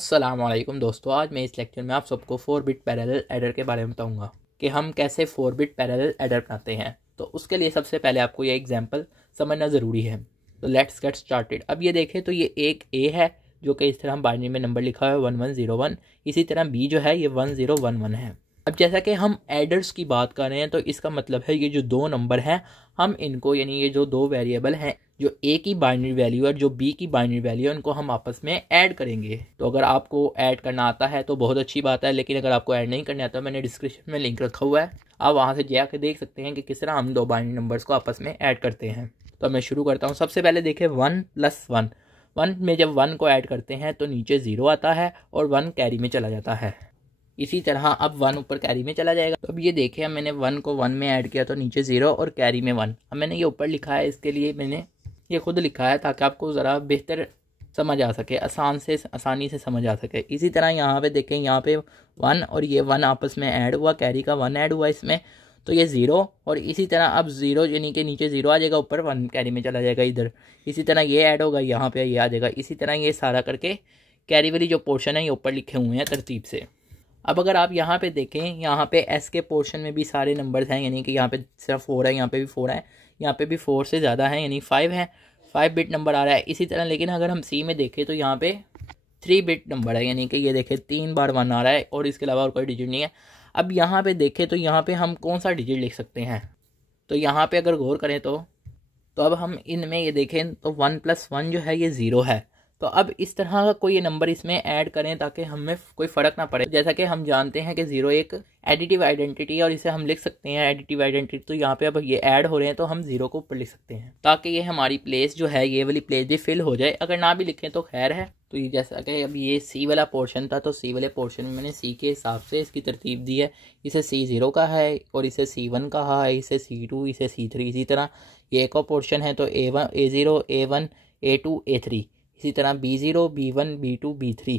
अस्सलाम वालेकुम दोस्तों, आज मैं इस लेक्चर में आप सबको 4 बिट पैरेलल एडर के बारे में बताऊंगा कि हम कैसे 4 बिट पैरेलल एडर बनाते हैं। तो उसके लिए सबसे पहले आपको ये एग्जांपल समझना ज़रूरी है। तो लेट्स गेट स्टार्टेड। अब ये देखें तो ये एक ए है जो कि इस तरह हम बाइनरी में नंबर लिखा है 1101। इसी तरह बी जो है ये 1011 है। अब जैसा कि हम एडर्स की बात कर रहे हैं तो इसका मतलब है ये जो दो नंबर हैं हम इनको यानी ये जो दो वेरिएबल हैं जो ए की बाइनरी वैल्यू और जो बी की बाइनरी वैल्यू है उनको हम आपस में ऐड करेंगे। तो अगर आपको ऐड करना आता है तो बहुत अच्छी बात है, लेकिन अगर आपको ऐड नहीं करना आता तो मैंने डिस्क्रिप्शन में लिंक रखा हुआ है, आप वहाँ से जाकर देख सकते हैं कि किस तरह हम दो बाइनरी नंबर्स को आपस में ऐड करते हैं। तो मैं शुरू करता हूँ। सबसे पहले देखें 1 + 1। 1 में जब 1 को ऐड करते हैं तो नीचे 0 आता है और 1 कैरी में चला जाता है। इसी तरह अब 1 ऊपर कैरी में चला जाएगा। तो अब ये देखें मैंने 1 को 1 में ऐड किया तो नीचे 0 और कैरी में 1। अब मैंने ये ऊपर लिखा है, इसके लिए मैंने ये खुद लिखा है ताकि आपको ज़रा बेहतर समझ आ सके, आसानी से समझ आ सके। इसी तरह यहाँ पे देखें, यहाँ पे 1 और ये 1 आपस में ऐड हुआ, कैरी का 1 ऐड हुआ इसमें, तो ये 0 और इसी तरह अब 0 यानी कि नीचे 0 आ जाएगा, ऊपर 1 कैरी में चला जाएगा इधर। इसी तरह ये ऐड होगा, यहाँ पे ये आ जाएगा। इसी तरह ये सारा करके कैरी वाली जो पोर्शन है ये ऊपर लिखे हुए हैं तरतीब से। अब अगर आप यहाँ पे देखें, यहाँ पे एस के पोर्शन में भी सारे नंबर्स हैं, यानी कि यहाँ पे सिर्फ 4 है, यहाँ पे भी 4 है, यहाँ पे भी 4 से ज़्यादा है यानी 5 है, 5 बिट नंबर आ रहा है। इसी तरह लेकिन अगर हम सी में देखें तो यहाँ पे 3 बिट नंबर है, यानी कि ये देखें 3 बार 1 आ रहा है और इसके अलावा और कोई डिजिट नहीं है। अब यहाँ पे देखें तो यहाँ पे हम कौन सा डिजिट लिख सकते हैं, तो यहाँ पे अगर गौर करें तो अब हम इनमें ये देखें तो 1 + 1 जो है ये 0 है। तो अब इस तरह का कोई नंबर इसमें ऐड करें ताकि हमें कोई फ़र्क ना पड़े। जैसा कि हम जानते हैं कि 0 एक एडिटिव आइडेंटिटी है और इसे हम लिख सकते हैं एडिटिव आइडेंटिटी। तो यहाँ पे अब ये ऐड हो रहे हैं तो हम 0 को ऊपर लिख सकते हैं ताकि ये हमारी प्लेस जो है ये वाली प्लेस भी फिल हो जाए। अगर ना भी लिखें तो खैर है। तो ये जैसा कि अब ये सी वाला पोर्शन था तो सी वाले पोर्शन में मैंने सी के हिसाब से इसकी तरतीब दी है। इसे C0 का है और इसे C1 कहा है, इसे C2, इसे C3। इसी तरह ये एक और पोर्शन है तो A1 A0 A1 A2 A3। इसी तरह B0 B1 B2 B3।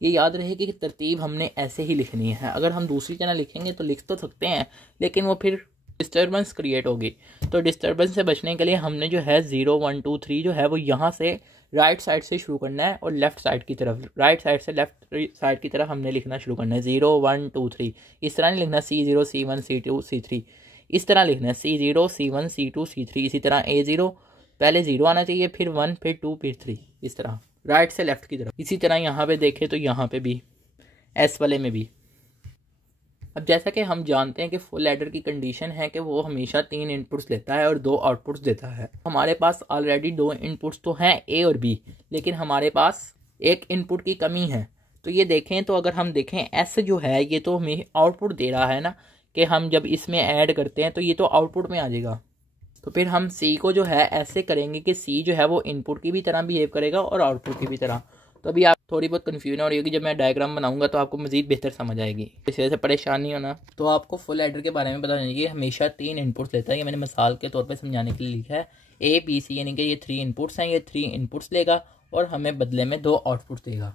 ये याद रहे कि तरतीब हमने ऐसे ही लिखनी है। अगर हम दूसरी तरह लिखेंगे तो लिख तो सकते हैं लेकिन वो फिर डिस्टर्बेंस क्रिएट होगी। तो डिस्टर्बेंस से बचने के लिए हमने जो है 0 1 2 3 जो है वो यहाँ से राइट साइड से शुरू करना है और लेफ़्ट साइड की तरफ, राइट साइड से लेफ्ट साइड की तरफ हमने लिखना शुरू करना है। 0 1 2 3 इस तरह नहीं लिखना C0 C1 C2 C3, इस तरह लिखना है C0 C1 C2 C3। इसी तरह A0 पहले 0 आना चाहिए, फिर 1, फिर 2, फिर 3, इस तरह राइट से लेफ्ट की तरफ। इसी तरह यहाँ पे देखें तो यहाँ पे भी एस वाले में भी। अब जैसा कि हम जानते हैं कि फुल एडर की कंडीशन है कि वो हमेशा 3 इनपुट्स लेता है और 2 आउटपुट्स देता है। हमारे पास ऑलरेडी 2 इनपुट्स तो हैं ए और बी, लेकिन हमारे पास एक इनपुट की कमी है। तो ये देखें तो अगर हम देखें एस जो है ये तो हमें आउटपुट दे रहा है ना, कि हम जब इसमें ऐड करते हैं तो ये तो आउटपुट में आ जाएगा। तो फिर हम सी को जो है ऐसे करेंगे कि सी जो है वो इनपुट की भी तरह बिहेव करेगा और आउटपुट की भी तरह। तो अभी आप थोड़ी बहुत कन्फ्यूजन हो रही होगी, जब मैं डायग्राम बनाऊंगा तो आपको मज़ीद बेहतर समझ आएगी। इस वजह से परेशान नहीं होना। तो आपको फुल एडर के बारे में पता चाहिए, हमेशा 3 इनपुट्स लेता है। ये मैंने मिसाल के तौर पर समझाने के लिए लिखा है। A B C यानी कि ये 3 इनपुट्स हैं, ये 3 इनपुट्स लेगा और हमें बदले में 2 आउटपुट्स देगा।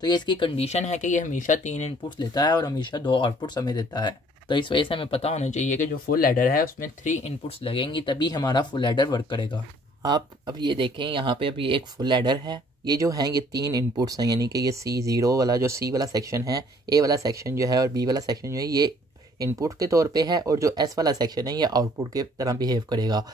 तो ये इसकी कंडीशन है कि ये हमेशा 3 इनपुट्स लेता है और हमेशा 2 आउटपुट्स हमें देता है। तो इस वजह से हमें पता होना चाहिए कि जो फुल एडर है उसमें 3 इनपुट्स लगेंगी तभी हमारा फुल एडर वर्क करेगा। आप अब ये देखें यहाँ पे अभी एक फुल एडर है, ये जो है ये 3 इनपुट्स हैं, यानी कि ये C0 वाला जो C वाला सेक्शन है, A वाला सेक्शन जो है और B वाला सेक्शन जो है ये इनपुट के तौर पे है और जो S वाला सेक्शन है ये आउटपुट के तरह बिहेव करेगा।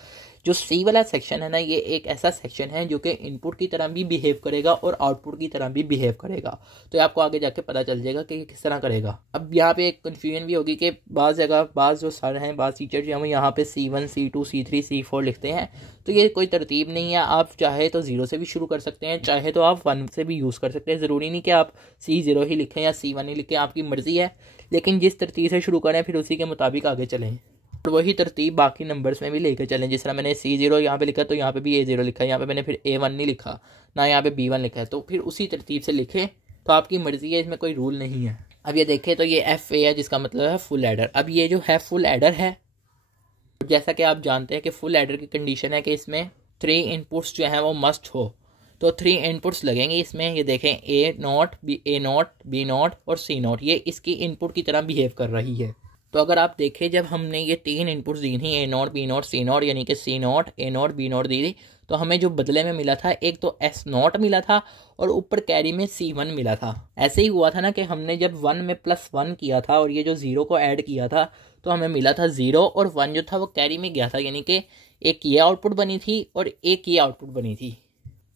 जो C वाला सेक्शन है ना, ये एक ऐसा सेक्शन है जो कि इनपुट की तरह भी बिहेव करेगा और आउटपुट की तरह भी बिहेव करेगा। तो आपको आगे जाके पता चल जाएगा कि ये किस तरह करेगा। अब यहाँ पे एक कन्फ्यूजन भी होगी कि बाज़ जगह बाज़ जो सर हैं, बाज़ टीचर जो हैं यहाँ पे C1 C2 C3 C4 लिखते हैं। तो ये कोई तरतीब नहीं है। आप चाहे तो 0 से भी शुरू कर सकते हैं, चाहे तो आप 1 से भी यूज़ कर सकते हैं। ज़रूरी नहीं कि आप C0 ही लिखें या C1 ही लिखें, आपकी मर्ज़ी है। लेकिन जिस तरतीब से शुरू करें फिर उसी के मुताबिक आगे चलें और वही तरतीब बाकी नंबर्स में भी लेकर चलें। जिस तरह मैंने C0 यहाँ पे लिखा तो यहाँ पे भी A0 लिखा है, यहाँ पे मैंने फिर A1 नहीं लिखा ना, यहाँ पे B1 लिखा है। तो फिर उसी तरतीब से लिखें, तो आपकी मर्ज़ी है, इसमें कोई रूल नहीं है। अब ये देखें तो ये FA है जिसका मतलब है फुल एडर। अब ये जो है फुल एडर है, जैसा कि आप जानते हैं कि फुल एडर की कंडीशन है कि इसमें 3 इनपुट्स जो हैं वो मस्ट हो। तो 3 इनपुट्स लगेंगे इसमें। ये देखें A0 B0 और C0, ये इसकी इनपुट की तरह बिहेव कर रही है। तो अगर आप देखें जब हमने ये 3 इनपुट्स दी थी A0 B0 C0 यानी कि C0 A0 B0 दी थी, तो हमें जो बदले में मिला था एक तो S0 मिला था और ऊपर कैरी में C1 मिला था। ऐसे ही हुआ था ना कि हमने जब 1 में +1 किया था और ये जो 0 को ऐड किया था तो हमें मिला था 0 और 1 जो था वो कैरी में गया था, यानी कि एक ये आउटपुट बनी थी और एक ये आउटपुट बनी थी।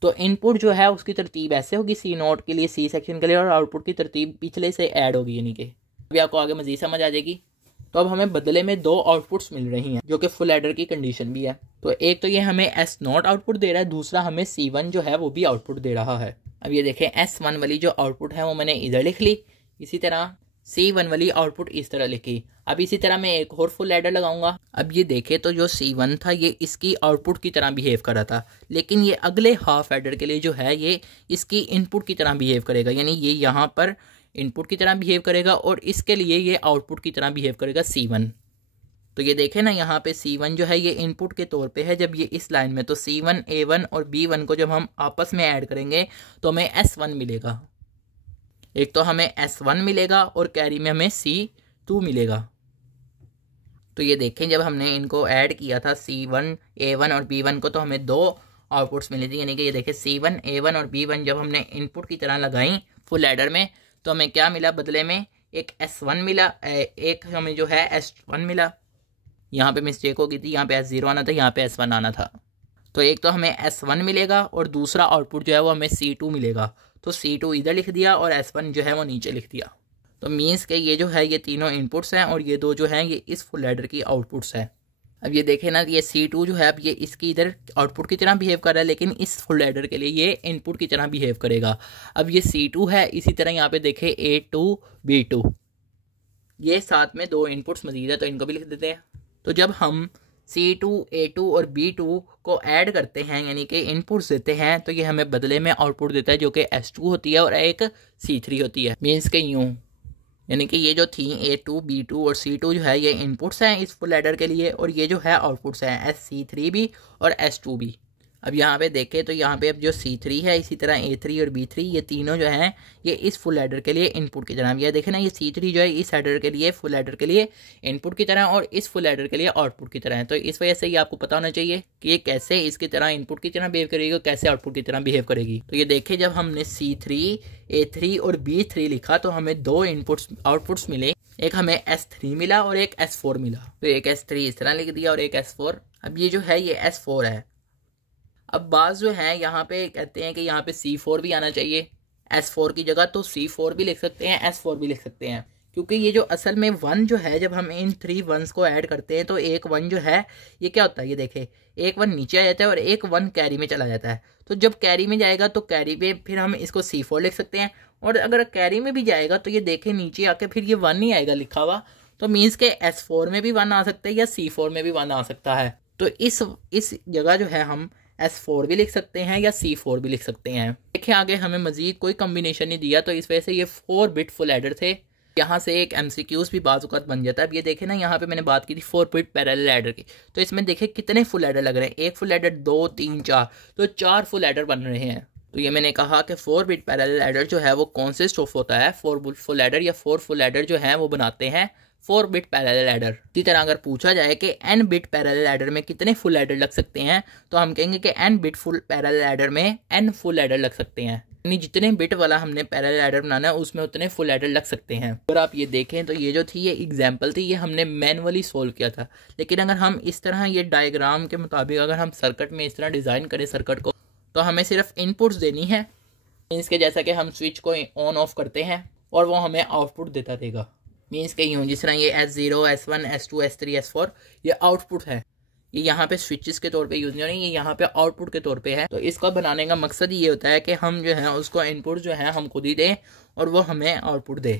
तो इनपुट जो है उसकी तरतीब ऐसे होगी C0 के लिए, C सेक्शन के लिए, और आउटपुट की तरतीब पिछले से ऐड होगी, यानी कि अभी आपको आगे मजीद समझ आ जाएगी। तो अब हमें बदले में 2 आउटपुट्स मिल रही हैं जो कि फुल एडर की कंडीशन भी है। तो एक तो ये हमें S0 आउटपुट दे रहा है, दूसरा हमें C1 जो है वो भी आउटपुट दे रहा है। अब ये देखें S1 वाली जो आउटपुट है वो मैंने इधर लिख ली, इसी तरह C1 वाली आउटपुट इस तरह लिखी। अब इसी तरह मैं एक और फुल एडर लगाऊंगा। अब ये देखें तो जो C1 था ये इसकी आउटपुट की तरह बिहेव कर रहा था, लेकिन ये अगले हाफ एडर के लिए जो है ये इसकी इनपुट की तरह बिहेव करेगा, यानी ये यहाँ पर इनपुट की तरह बिहेव करेगा और इसके लिए ये आउटपुट की तरह बिहेव करेगा C1। तो ये देखें ना, यहाँ पे C1 जो है ये इनपुट के तौर पे है जब ये इस लाइन में, तो C1 A1 और B1 को जब हम आपस में ऐड करेंगे तो हमें S1 मिलेगा। एक तो हमें S1 मिलेगा और कैरी में हमें C2 मिलेगा। तो ये देखें जब हमने इनको ऐड किया था C1 A1 और B1 को तो हमें 2 आउटपुट्स मिली थी, यानी कि ये देखें C1 A1 और B1 जब हमने इनपुट की तरह लगाई फुल एडर में तो हमें क्या मिला बदले में, एक S1 मिला, एक हमें जो है S1 मिला। यहाँ पे मिस्टेक हो गई थी, यहाँ पे S0 आना था, यहाँ पे S1 आना था। तो एक तो हमें S1 मिलेगा और दूसरा आउटपुट जो है वो हमें C2 मिलेगा। तो C2 इधर लिख दिया और S1 जो है वो नीचे लिख दिया। तो मीन्स के ये जो है ये तीनों इनपुट्स हैं और ये 2 जो हैं ये इस फुल एडर की आउटपुट्स हैं। अब ये देखें ना, ये C2 जो है अब ये इसकी इधर आउटपुट की तरह बिहेव कर रहा है, लेकिन इस फुल एडर के लिए ये इनपुट की तरह बिहेव करेगा। अब ये C2 है, इसी तरह यहाँ पे देखें A2 B2, ये साथ में 2 इनपुट्स मजीद है तो इनको भी लिख देते हैं। तो जब हम C2 A2 और B2 को ऐड करते हैं यानी कि इनपुट्स देते हैं तो ये हमें बदले में आउटपुट देता है जो कि S2 होती है और एक C3 होती है। मीन्स के यूँ, यानी कि ये जो थी A2 B2 और C2 जो है ये इनपुट्स हैं इस फुल एडर के लिए और ये जो है आउटपुट्स हैं SC3 भी और S2 भी। अब यहाँ पे देखें तो यहाँ पे अब जो C3 है, इसी तरह A3 और B3 ये तीनों जो हैं ये इस फुल एडर के लिए इनपुट की तरह। ये देखें ना, ये C3 जो है इस एडर के लिए फुल एडर के लिए इनपुट की तरह और इस फुल एडर के लिए आउटपुट की तरह है। तो इस वजह से ये आपको पता होना चाहिए कि ये कैसे इसकी तरह इनपुट की तरह बिहेव करेगी और कैसे आउटपुट की तरह बिहेव करेगी। तो ये देखें जब हमने C3 A3 और B3 लिखा तो हमें 2 इनपुट्स आउटपुट्स मिले, एक हमें S3 मिला और एक S4 मिला। तो एक S3 इस तरह लिख दिया और एक S4। अब ये जो है ये S4 है। अब बाज़ जो है यहाँ पे कहते हैं कि यहाँ पे C4 भी आना चाहिए S4 की जगह, तो C4 भी लिख सकते हैं S4 भी लिख सकते हैं, क्योंकि ये जो असल में 1 जो है जब हम इन 3 1s को ऐड करते हैं तो एक 1 जो है ये क्या होता है, ये देखें एक 1 नीचे आ जाता है और एक 1 कैरी में चला जाता है। तो जब कैरी में जाएगा तो कैरी पे फिर हम इसको C4 लिख सकते हैं, और अगर कैरी में भी जाएगा तो ये देखें नीचे आके फिर ये 1 ही आएगा लिखा हुआ, तो मीन्स के S4 में भी 1 आ सकता है या C4 में भी 1 आ सकता है। तो इस जगह जो है हम S4 भी लिख सकते हैं या C4 भी लिख सकते हैं। देखिए आगे हमें मजीद कोई कम्बिनेशन नहीं दिया तो इस वजह से ये 4 बिट फुल एडर थे। यहाँ से एक MCQs भी बाज़-औक़ात बन जाता है। अब ये देखें ना, यहाँ पे मैंने बात की थी 4 बिट पैरेलल एडर की, तो इसमें देखें कितने फुल एडर लग रहे हैं, एक फुल एडर 2 3 4, तो 4 फुल एडर बन रहे हैं। तो ये मैंने कहा कि 4 बिट पैरेलल एडर जो है वो कॉन्सिस्ट ऑफ होता है 4 फुल एडर या 4 फुल एडर जो है वो बनाते हैं 4 बिट पैरेलल एडर। इसी तरह अगर पूछा जाए कि n बिट पैरेलल एडर में कितने फुल एडर लग सकते हैं तो हम कहेंगे कि n bit full parallel adder में n फुल एडर लग सकते हैं, यानी जितने बिट वाला हमने पैरेलल एडर बनाना है उसमें उतने फुल एडर लग सकते हैं। अगर आप ये देखें तो ये जो थी ये एग्जाम्पल थी, ये हमने मैनुअली सोल्व किया था, लेकिन अगर हम इस तरह ये डायग्राम के मुताबिक अगर हम सर्किट में इस तरह डिज़ाइन करें सर्किट को तो हमें सिर्फ इनपुट्स देनी है, इसके जैसा कि हम स्विच को ऑन ऑफ करते हैं और वो हमें आउटपुट देता रहेगा। मीन्स के यूँ जिस तरह ये S0 S1 S2 S3 S4 ये आउटपुट है, ये यहाँ पे स्विचेस के तौर पे यूज़ नहीं हो रही, ये यहाँ पे आउटपुट के तौर पे है। तो इसका बनाने का मकसद ये होता है कि हम जो है उसको इनपुट जो है हम खुद ही दें और वो हमें आउटपुट दे।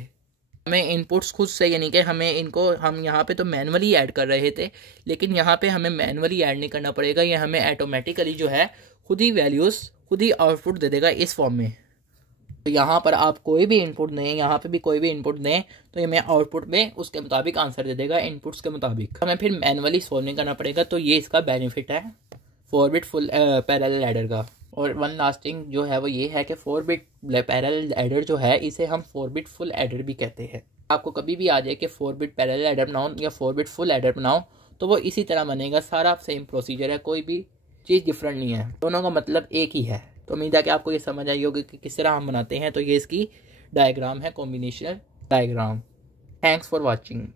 हमें इनपुट्स खुद से, यानी कि हमें इनको हम यहाँ पे तो मैनुअली ऐड कर रहे थे, लेकिन यहाँ पे हमें मैनुअली ऐड नहीं करना पड़ेगा, ये हमें ऑटोमेटिकली जो है खुद ही वैल्यूज़ खुद ही आउटपुट दे देगा इस फॉर्म में। तो यहाँ पर आप कोई भी इनपुट दें, यहाँ पे भी कोई भी इनपुट दें तो ये हमें आउटपुट में उसके मुताबिक आंसर दे देगा इनपुट्स के मुताबिक, हमें फिर मैनुअली सॉल्व नहीं करना पड़ेगा। तो ये इसका बेनिफिट है 4 बिट फुल पैरेलल एडर का। और वन लास्टिंग जो है वो ये है कि 4 बिट पैरेलल एडर जो है इसे हम 4 बिट फुल एडर भी कहते हैं। आपको कभी भी आ जाए कि 4 बिट पैरेलल एडर बनाओ या 4 बिट फुल एडर बनाओ तो वो इसी तरह बनेगा, सारा सेम प्रोसीजर है, कोई भी चीज़ डिफरेंट नहीं है, दोनों का मतलब एक ही है। तो उम्मीद है कि आपको ये समझ आई होगी कि किस तरह हम बनाते हैं। तो ये इसकी डायग्राम है, combination diagram. Thanks for watching.